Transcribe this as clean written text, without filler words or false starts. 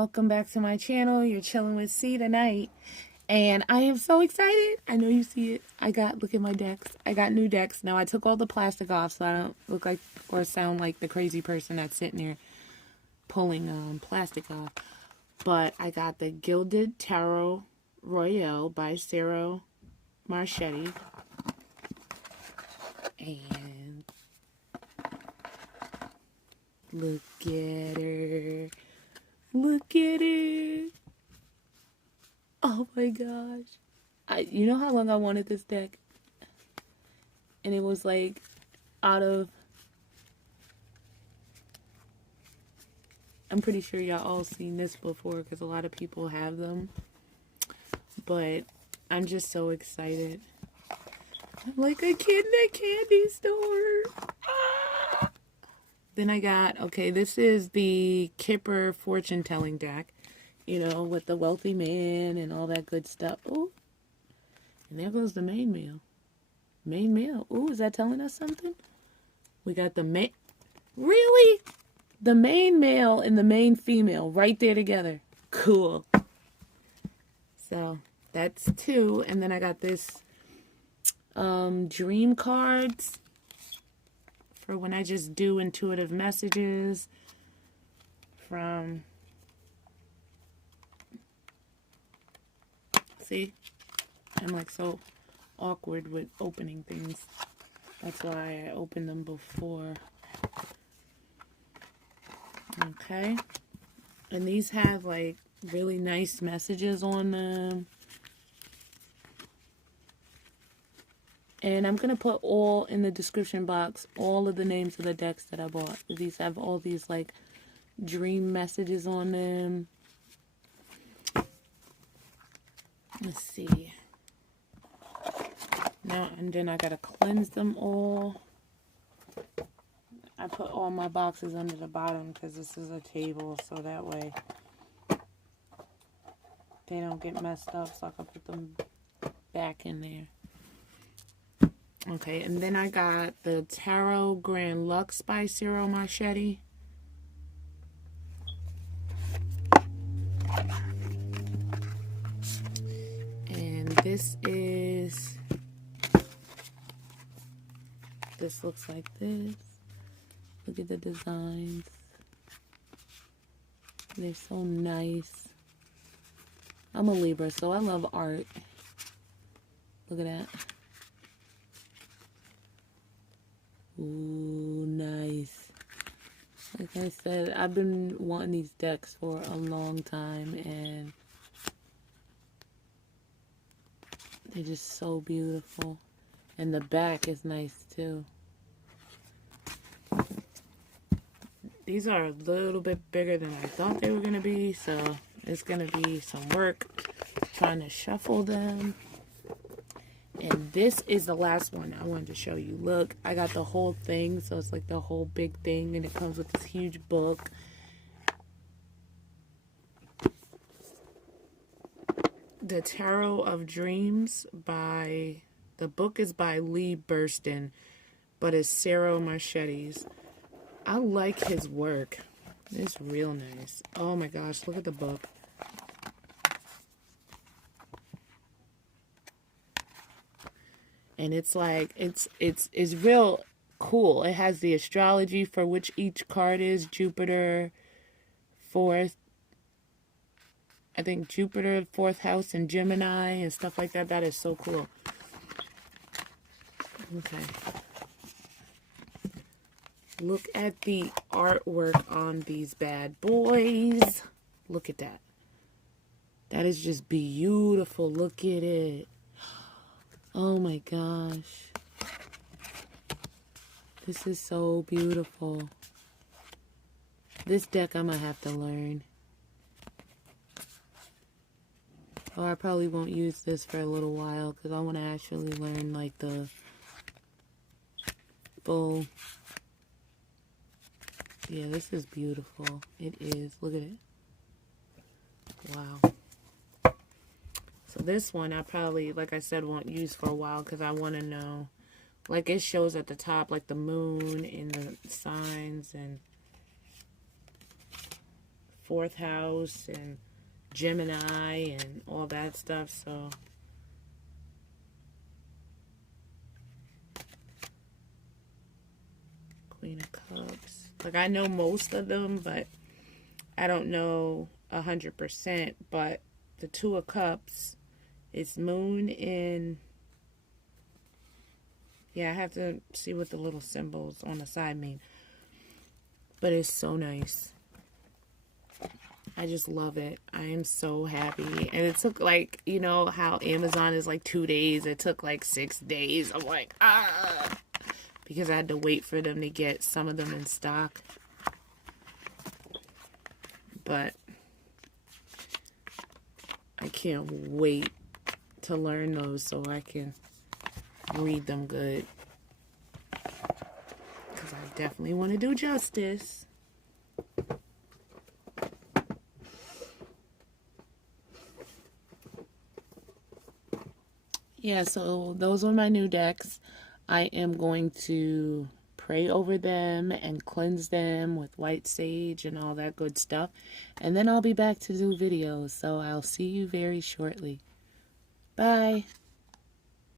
welcome back to my channel. You're chilling with C tonight, and I am so excited. I know you see it. Look at my decks. I got new decks. Now I took all the plastic off so I don't look like or sound like the crazy person that's sitting there pulling plastic off. But I got the Gilded Tarot Royale by Ciro Marchetti. And look at her. Look at it. Oh my gosh. You know how long I wanted this deck? And it was like I'm pretty sure y'all all seen this before because a lot of people have them. But I'm just so excited. I'm like a kid in a candy store. Ah! Then I got, this is the Kipper fortune telling deck. You know, with the wealthy man and all that good stuff. Ooh. And there goes the main male. Main male. Ooh, is that telling us something? We got the main... Really? The main male and the main female right there together. Cool. So, that's 2. And then I got this dream cards for when I just do intuitive messages from... See? I'm like so awkward with opening things. That's why I opened them before. Okay. And these have like really nice messages on them. And I'm going to put all in the description box, all of the names of the decks that I bought. These have all these like dream messages on them. Let's see. Now, and then I gotta cleanse them all. I put all my boxes under the bottom because this is a table, so that way they don't get messed up, so I can put them back in there. Okay, and then I got the Tarot Grand Luxe by Ciro Marchetti. This looks like this. Look at the designs. They're so nice. I'm a Libra, so I love art. Look at that. Ooh, nice. Like I said, I've been wanting these decks for a long time, and they're just so beautiful. And the back is nice too. These are a little bit bigger than I thought they were going to be, so it's going to be some work trying to shuffle them. And this is the last one I wanted to show you. Look, I got the whole thing, so it's like the whole big thing, and it comes with this huge book. The Tarot of Dreams the book is by Lee Burstyn, but it's Ciro Marchetti's. I like his work. It's real nice. Oh my gosh, look at the book. And it's like, it's real cool. It has the astrology for which each card is. Jupiter, 4th. I think Jupiter, 4th house, and Gemini, and stuff like that. That is so cool. Okay. Look at the artwork on these bad boys. Look at that. That is just beautiful. Look at it. Oh my gosh. This is so beautiful. This deck I might have to learn. Or I probably won't use this for a little while because I want to actually learn like the full... Yeah, this is beautiful. It is. Look at it. Wow. So this one I probably, like I said, won't use for a while because I want to know. Like it shows at the top like the moon and the signs and 4th house and Gemini and all that stuff. So Queen of Cups. Like, I know most of them, but I don't know 100%. But the Two of Cups, it's Moon in... Yeah, I have to see what the little symbols on the side mean. But it's so nice. I just love it. I am so happy. And it took, like, you know how Amazon is like 2 days? It took like 6 days. I'm like, ah! Because I had to wait for them to get some of them in stock. But I can't wait to learn those so I can read them good. Because I definitely want to do justice. Yeah, so those are my new decks. I am going to pray over them and cleanse them with white sage and all that good stuff. And then I'll be back to do videos. So I'll see you very shortly. Bye.